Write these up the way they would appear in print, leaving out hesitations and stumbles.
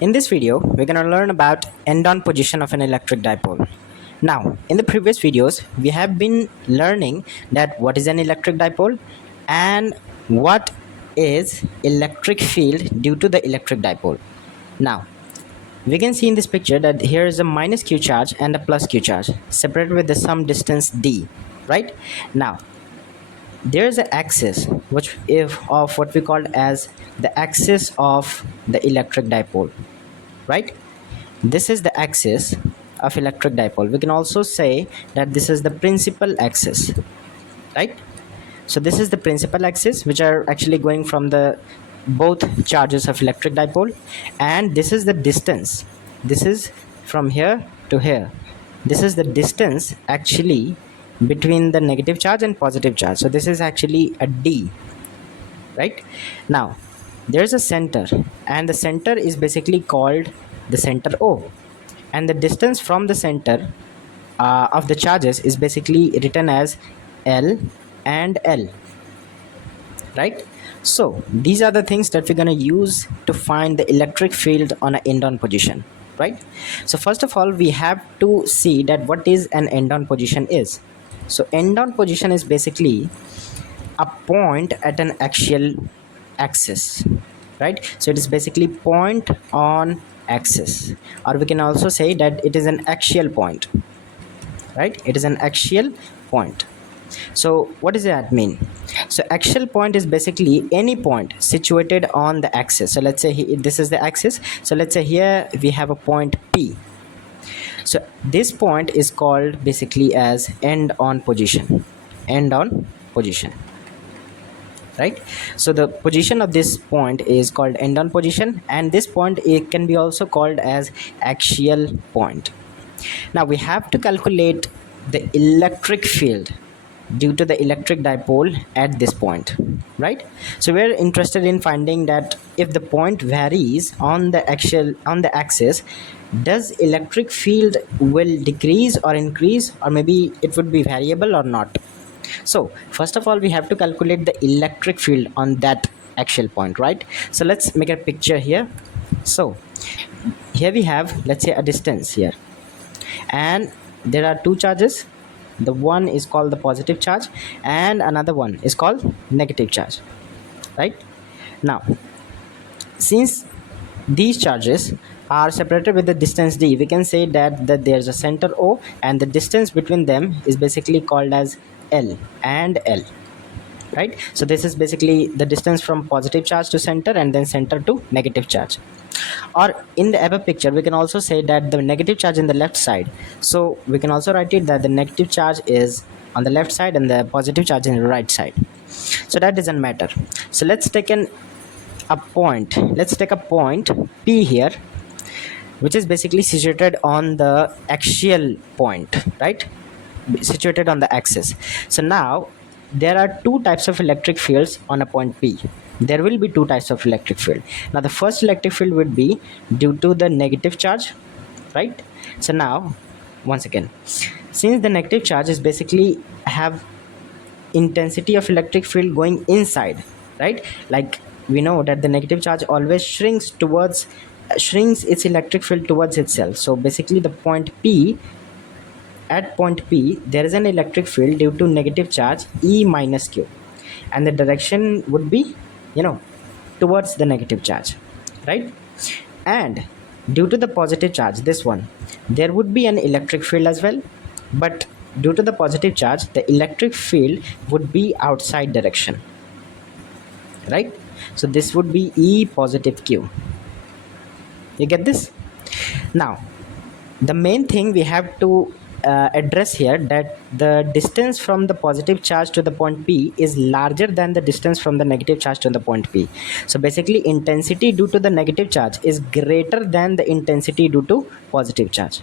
In this video, we're going to learn about end-on position of an electric dipole. Now, in the previous videos, we have been learning that what is an electric dipole and what is electric field due to the electric dipole. Now, we can see in this picture that here is a minus q charge and a plus q charge separated with the some distance d, right? Now, there is an axis which if of what we call as the axis of the electric dipole, right? This is the axis of electric dipole. We can also say that this is the principal axis, right? So this is the principal axis which are actually going from the both charges of electric dipole, and this is the distance. This is from here to here. This is the distance actually between the negative charge and positive charge. So this is actually a d, right? Now there's a center, and the center is basically called the center O, and the distance from the center of the charges is basically written as L and L, right? So these are the things that we're going to use to find the electric field on an end-on position, right? So first of all, we have to see that what is an end-on position is. So end-on position is basically a point at an axial axis, right? So it is basically point on axis, or we can also say that it is an axial point, right? It is an axial point. So what does that mean? So axial point is basically any point situated on the axis. So let's say this is the axis. So let's say here we have a point P. So this point is called basically as end on position, right? So the position of this point is called end on position, and this point, it can be also called as axial point. Now we have to calculate the electric field due to the electric dipole at this point, right? So we're interested in finding that if the point varies on the axis, does electric field will decrease or increase, or maybe it would be variable or not. So first of all, we have to calculate the electric field on that axial point, right? So let's make a picture here. So here we have, let's say, a distance here, and there are two charges. The one is called the positive charge and another one is called negative charge, right? Now since these charges are separated with the distance d, we can say that there's a center O, and the distance between them is basically called as L and L, right? So this is basically the distance from positive charge to center and then center to negative charge. Or in the above picture, we can also say that the negative charge in the left side, so we can also write it that the negative charge is on the left side and the positive charge in the right side. So that doesn't matter. So let's take a point P here, which is basically situated on the axial point, right? Situated on the axis. So now there are two types of electric fields on a point P. There will be two types of electric field. Now the first electric field would be due to the negative charge, right? So now once again, since the negative charge is basically have intensity of electric field going inside, right? Like we know that the negative charge always shrinks its electric field towards itself. So basically the point P, at point P there is an electric field due to negative charge E minus Q, and the direction would be towards the negative charge, right? And due to the positive charge, this one, there would be an electric field as well, but due to the positive charge, the electric field would be outside direction, right? So this would be E positive Q. You get this? Now the main thing we have to address here, that the distance from the positive charge to the point P is larger than the distance from the negative charge to the point P. So basically intensity due to the negative charge is greater than the intensity due to positive charge.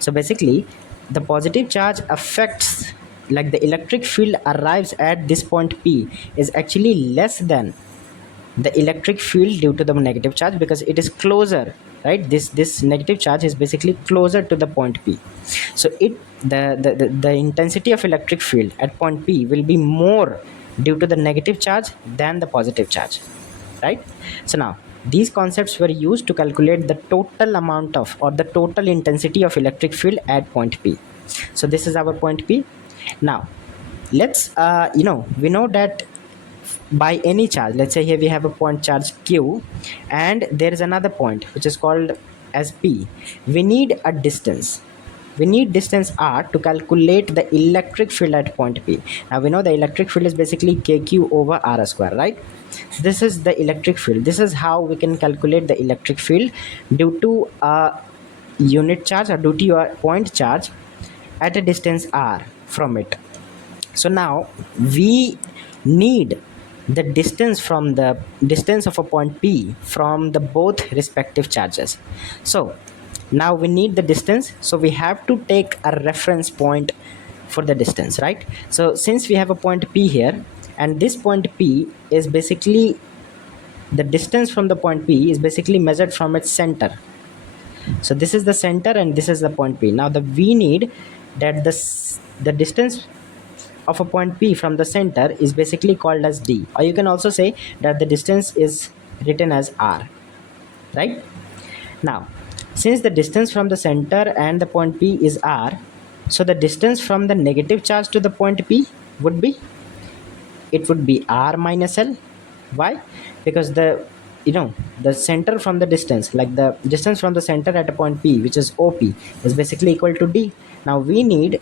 So basically the positive charge affects, like the electric field arrives at this point P is actually less than the electric field due to the negative charge, because it is closer, right? This negative charge is basically closer to the point P. So the intensity of electric field at point P will be more due to the negative charge than the positive charge, right? So now These concepts were used to calculate the total amount of or the total intensity of electric field at point P. So this is our point P. Now let's we know that by any charge, let's say here we have a point charge Q and there is another point which is called as P. We need a distance, we need distance r to calculate the electric field at point P. Now we know the electric field is basically kq over r square, right? This is the electric field. This is how we can calculate the electric field due to a unit charge or due to your point charge at a distance r from it. So now we need the distance from the distance of a point P from the both respective charges. So now we need the distance, so we have to take a reference point for the distance, right? So since we have a point P here and this point P is basically the distance from the point P is basically measured from its center. So this is the center and this is the point P. Now we need that the distance of a point P from the center is basically called as D, or you can also say that the distance is written as R, right? Now since the distance from the center and the point P is R, so the distance from the negative charge to the point P would be, it would be R minus L. Why? Because the center from the distance, like the distance from the center at a point P, which is OP, is basically equal to D. Now we need,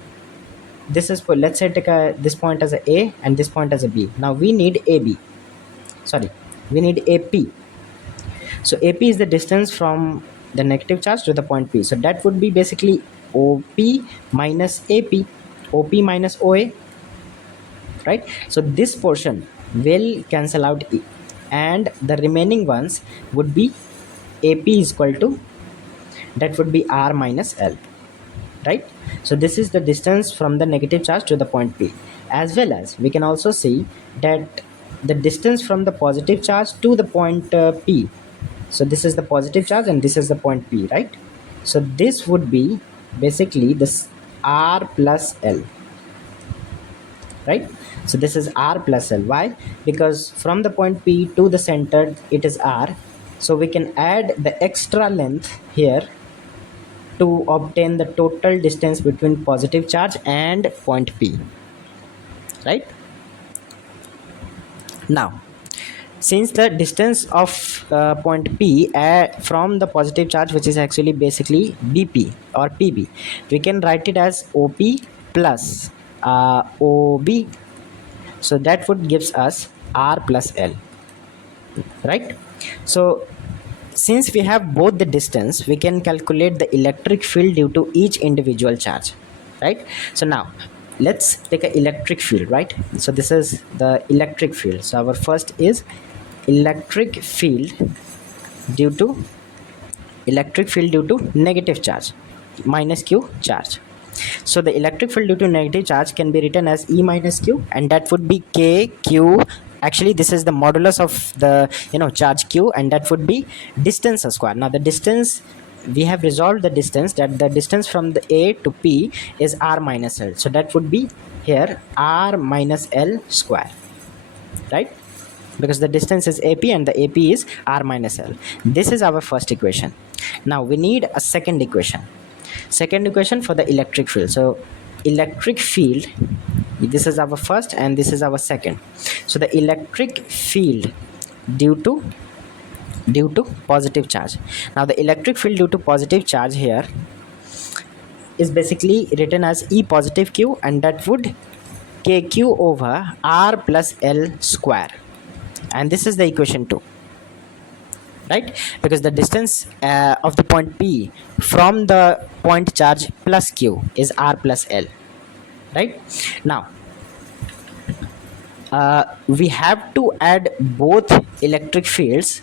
this is for, let's say take this point as a and this point as a B. Now we need AB, sorry, we need AP. So AP is the distance from the negative charge to the point P, so that would be basically OP minus AP, OP minus OA, right? So this portion will cancel out and the remaining ones would be AP is equal to, that would be R minus L, right? So this is the distance from the negative charge to the point P. As well as we can also see that the distance from the positive charge to the point P. So this is the positive charge and this is the point P, right? So this would be basically this R plus L, right? So this is R plus L. Why? Because from the point P to the center it is R, so we can add the extra length here to obtain the total distance between positive charge and point P, right? Now since the distance of point P from the positive charge, which is actually basically BP or PB, we can write it as OP plus OB. So that would gives us R plus L, right? So since we have both the distance, we can calculate the electric field due to each individual charge, right? So now let's take an electric field, right? So this is the electric field. So our first is electric field due to negative charge, minus Q charge. So the electric field due to negative charge can be written as E minus Q, and that would be K Q. Actually this is the modulus of the charge Q, and that would be distance square. Now the distance, we have resolved the distance, that the distance from the A to P is R minus L, so that would be here R minus L square, right? Because the distance is AP and the AP is R minus L. This is our first equation. Now we need a second equation for the electric field. So electric field, this is our first and this is our second. So the electric field due to positive charge. Now the electric field due to positive charge here is basically written as E positive Q, and that would KQ over R plus L square, and this is the equation 2, right? Because the distance of the point P from the point charge plus Q is R plus L, right? Now we have to add both electric fields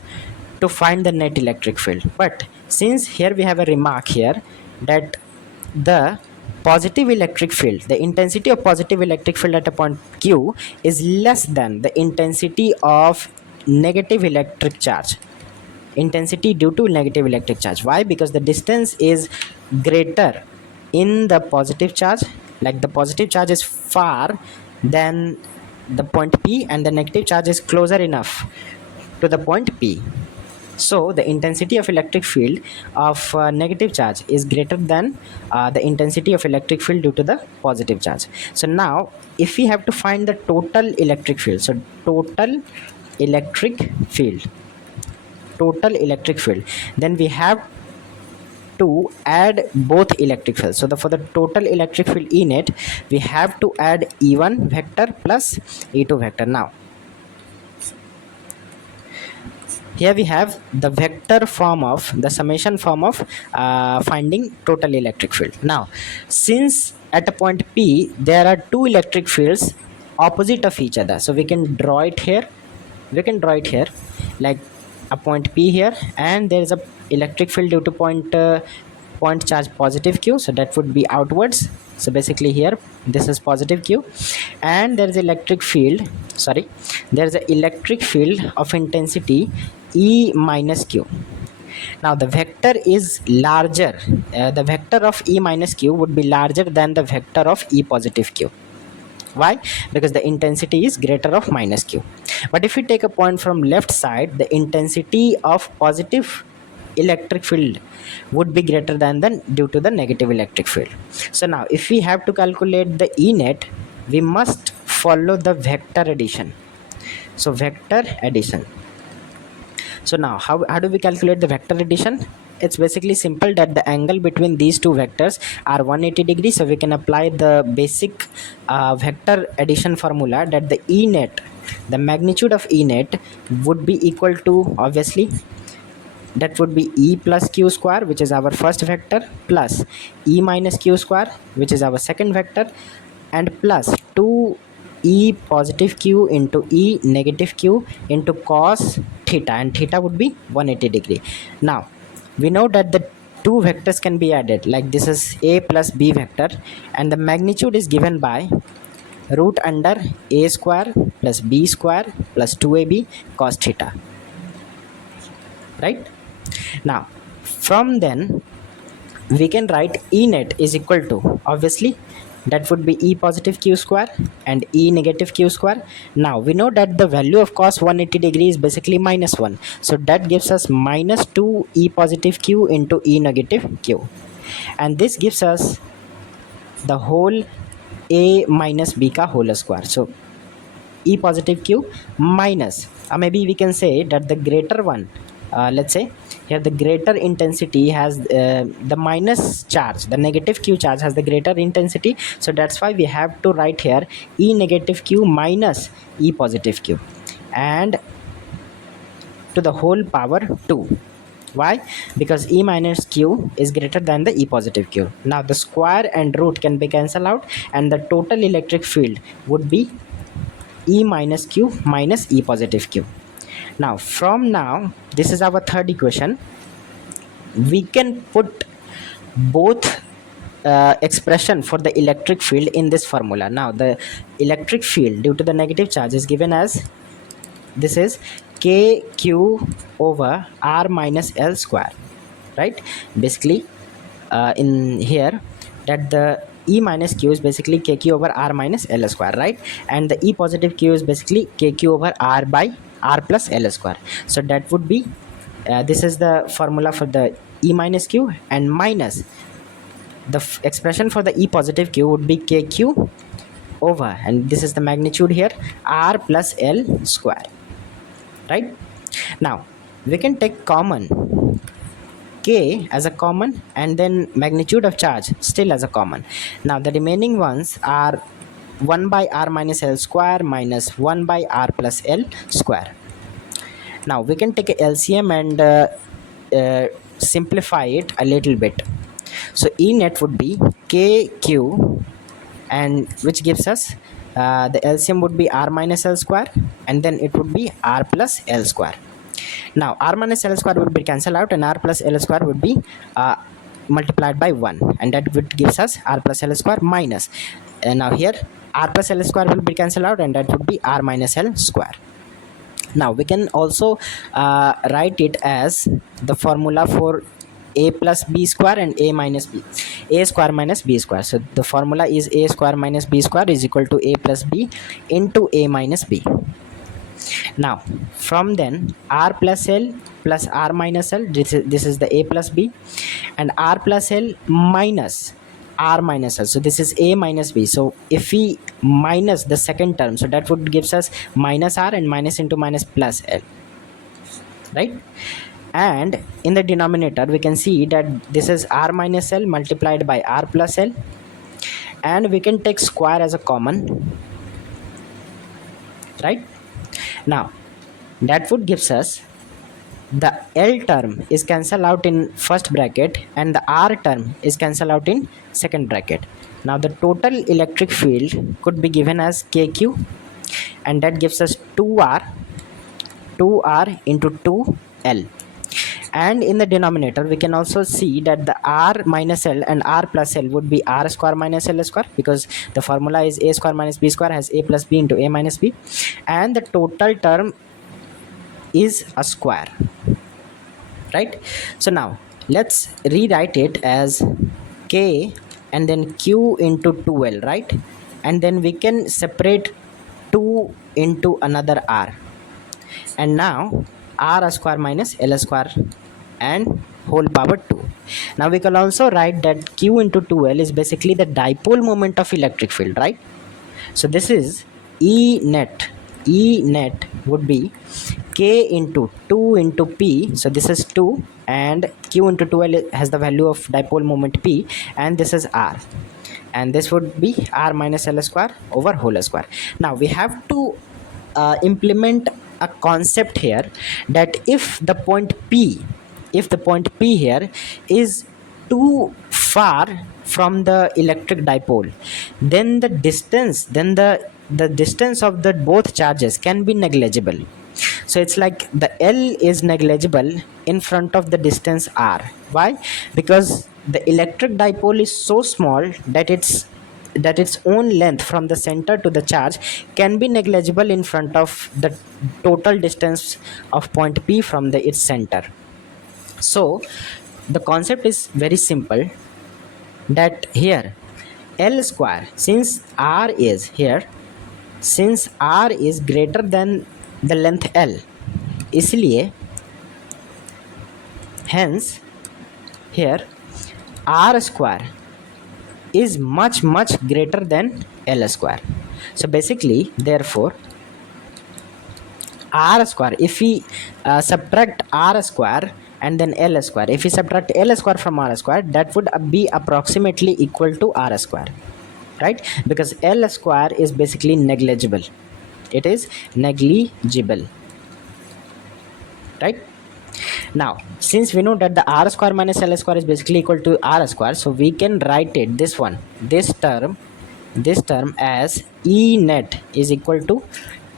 to find the net electric field, but since here we have a remark here that the positive electric field, the intensity of positive electric field at a point Q is less than the intensity of negative electric charge, intensity due to negative electric charge. Why? Because the distance is greater in the positive charge, like the positive charge is far than the point P and the negative charge is closer enough to the point P. So the intensity of electric field of negative charge is greater than the intensity of electric field due to the positive charge. So now if we have to find the total electric field, so electric field total electric field, then we have to add both electric fields. So for the total electric field E net, we have to add E1 vector plus E2 vector. Now here we have the vector form of the summation form of finding total electric field. Now since at a point P there are two electric fields opposite of each other, so we can draw it here, like a point P here, and there is a electric field due to point charge positive Q, so that would be outwards. So basically here this is positive Q, and there is electric field, there is an electric field of intensity E minus Q. Now the vector is larger, the vector of E minus Q would be larger than the vector of E positive Q. Why? Because the intensity is greater of minus Q. But if we take a point from left side, the intensity of positive electric field would be greater than due to the negative electric field. So now if we have to calculate the E net, we must follow the vector addition. So vector addition. So now how do we calculate the vector addition? It's basically simple that the angle between these two vectors are 180 degrees, so we can apply the basic vector addition formula, that the E net, the magnitude of E net would be equal to, obviously that would be E plus Q square, which is our first vector, plus E minus Q square, which is our second vector, and plus 2 E positive Q into E negative Q into cos theta, and theta would be 180 degree. Now we know that the two vectors can be added, like this is A plus B vector, and the magnitude is given by root under A square plus B square plus 2AB cos theta, right? Now from then we can write E net is equal to, obviously that would be E positive Q square and E negative Q square. Now we know that the value of cos 180 degree is basically minus 1, so that gives us minus 2 E positive Q into E negative Q, and this gives us the whole A minus B ka whole square. So E positive Q minus, maybe we can say that the greater one, let's say here the greater intensity has the minus charge, the negative Q charge has the greater intensity, so that's why we have to write here E negative Q minus E positive Q, and to the whole power 2. Why? Because E minus Q is greater than the E positive Q. Now the square and root can be cancelled out, and the total electric field would be E minus Q minus E positive Q. Now this is our third equation. We can put both expression for the electric field in this formula. Now the electric field due to the negative charge is given as, this is KQ over R minus L square, right? Basically in here that the E minus Q is basically KQ over R minus L square, right? And the E positive Q is basically KQ over R by R plus L square. So that would be this is the formula for the E minus Q, and minus the expression for the E positive Q would be KQ over, and this is the magnitude here, R plus L square, right? Now we can take common K as a common, and then magnitude of charge still as a common. Now the remaining ones are 1 by R minus L square minus 1 by R plus L square. Now we can take a LCM and simplify it a little bit. So E net would be KQ, and which gives us the LCM would be R minus L square, and then it would be R plus L square. Now R minus L square would be cancelled out, and R plus L square would be multiplied by 1, and that would gives us R plus L square minus, and now here R plus L square will be cancelled out, and that would be R minus L square. Now we can also write it as the formula for A plus B square and A minus B, A square minus B square. So the formula is A square minus B square is equal to A plus B into A minus B. Now from then R plus L plus r minus l, this is the a plus b, and r plus l minus r minus l, so this is a minus b. So if we minus the second term, so that would gives us minus r, and minus into minus plus l, right? And in the denominator we can see that this is r minus l multiplied by r plus l, and we can take square as a common, right? Now that would gives us the l term is cancelled out in first bracket and the r term is cancelled out in second bracket. Now the total electric field could be given as kq, and that gives us 2r into 2l. And in the denominator we can also see that the r minus l and r plus l would be r square minus l square, because the formula is a square minus b square has a plus b into a minus b, and the total term is a square, right? So now let's rewrite it as k and then q into 2l, right? And then we can separate 2 into another r, and now r square minus l square and whole power 2. Now we can also write that q into 2l is basically the dipole moment of electric field, right? So this is E net would be k into 2 into p, so this is 2, and q into 2l has the value of dipole moment p, and this is r, and this would be r minus l square over whole square. Now we have to implement a concept here, that if the point p here is too far from the electric dipole, then the distance of the both charges can be negligible. So it's like the l is negligible in front of the distance r. Why? Because the electric dipole is so small that its own length from the center to the charge can be negligible in front of the total distance of point p from its center. So the concept is very simple, that here l square, since r is greater than the length l, इसलिए hence here r square is much greater than l square. So basically, therefore, r square, if we subtract r square and then l square, if we subtract l square from r square, that would be approximately equal to r square, right? Because l square is basically negligible, it is negligible, right? Now since we know that the r square minus l square is basically equal to r square, so we can write it this term as E net is equal to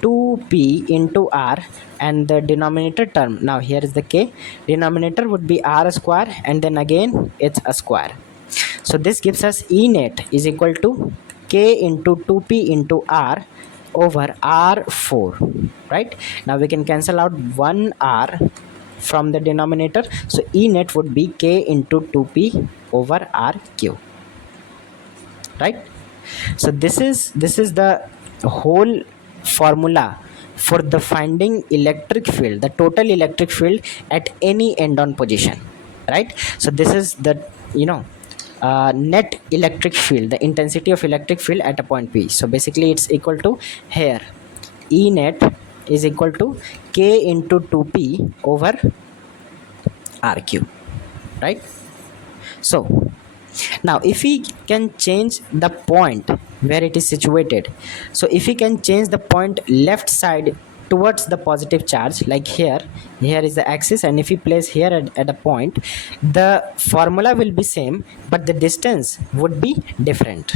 2p into r, and the denominator term, now here is the k, denominator would be r square, and then again it's a square. So this gives us E net is equal to k into 2p into r over r4, right? Now we can cancel out 1 r from the denominator, so E net would be k into 2p over rq, right? So this is the whole formula for the finding electric field, the total electric field at any end-on position, right? So this is the net electric field, the intensity of electric field at a point P. So basically it's equal to, here E net is equal to k into 2p over rq, right? So now if we can change the point where it is situated, so if we can change the point left side towards the positive charge, like here is the axis, and if we place here at a point, the formula will be same but the distance would be different.